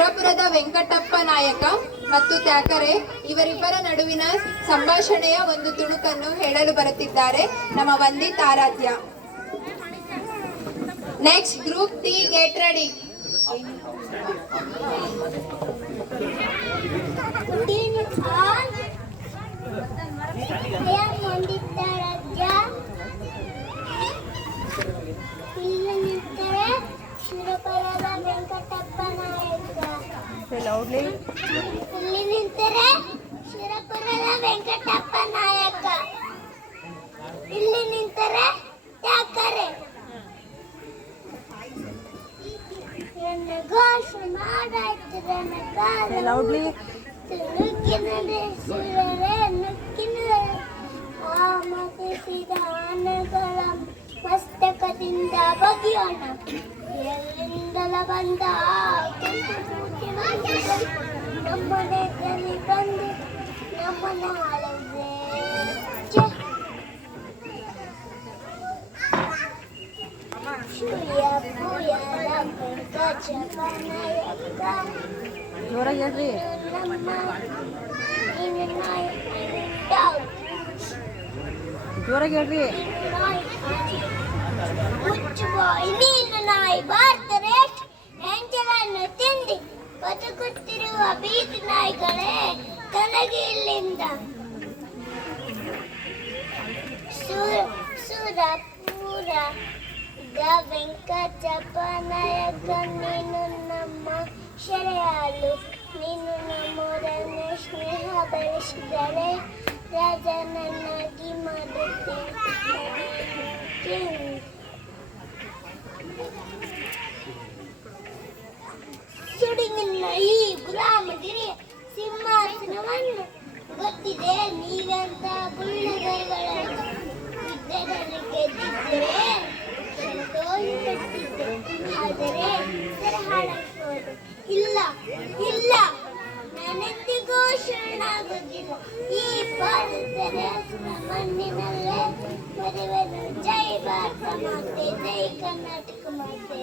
ಸುರಪುರದ ವೆಂಕಟಪ್ಪ ನಾಯಕ ಮತ್ತು ತ್ಯಾಕರೆ ಇವರಿಬ್ಬರ ನಡುವಿನ ಸಂಭಾಷಣೆಯ ಒಂದು ತುಣುಕನ್ನು ಹೇಳಲು ಬರುತ್ತಿದ್ದಾರೆ ನಮ್ಮ Vandith Aradhya. Next group T, get ready. ಸುರಪುರದ ವೆಂಕಟಪ್ಪ ನಾಯಕ. ಇಲ್ಲಿ ನಿಂತರೆ ಸುರಪುರದ ವೆಂಕಟಪ್ಪ ನಾಯಕ. ಇಲ್ಲಿ ನಿಂತರೆ ತ್ಯಾಕರೆ. ಘೋಷ ಮಾಡಾಯ್ತು ನುಕ್ಕಿನ ಮತಿಸಿದ ಆನೆಗಳ ಮಸ್ತಕದಿಂದ ಬಗೆಯೋಣ. ಎಲ್ಲಿಂದಲ ಬಂದ ನಮ್ಮನೆ ತಲೆ ಬಂದು ನಮ್ಮನ್ನ ಆಳವೆ. ಜೋರಾಗಿ ಹೇಳ್ರಿ. ಜೋರಾಗಿ ಹೇಳ್ರಿ. ನೀನು ನಾಯಿ ಬಾರ್ತಾರೆ ಹೆಂಚಲನ್ನು ತಿಂದಿ ಬದುಕುತ್ತಿರುವ ಬೀದಿ ನಾಯಿಗಳೇ ತೊಲಗಿ ಇಲ್ಲಿಂದ. ಸುರಪುರ ವೆಂಕಟಪ್ಪ ನಾಯಕ, ನೀನು ನಮ್ಮ ಶೆರೆಯಾಳು. ನೀನು ನಮ್ಮೂರನ್ನು ಸ್ನೇಹ ಬೆಳೆಸಿದರೆ ರಾಜನನ್ನಾಗಿ ಮಾಡುತ್ತೀನಿ. ಸುಡಿನಿನ್ನ ಈ ಗುಲಾಮಗಿರಿಯ ಸಿಂಹಾಸನವನ್ನು ಗೊತ್ತಿದೆ ನೀವಂತ ಗುಳ್ಳದರ್ಗಳನ್ನು ಯುದ್ಧದಲ್ಲಿ ಗೆದ್ದಿದ್ದರೆ ಸಂತೋಷಪಟ್ಟಿದ್ದೆ. ಆದರೆ ಹಾಳಾಗುವುದು ಇಲ್ಲ ಇಲ್ಲ, ನಾನೆಂದಿಗೂ ಶರಣಾಗುವುದಿಲ್ಲ. ಈ ಭಾರತದ ಮಣ್ಣಿನಲ್ಲೇ ಮರೆಯುವೆನು. ಜೈ ಭಾರತ ಮಾತೆ, ಜೈ ಕರ್ನಾಟಕ ಮಾತೆ.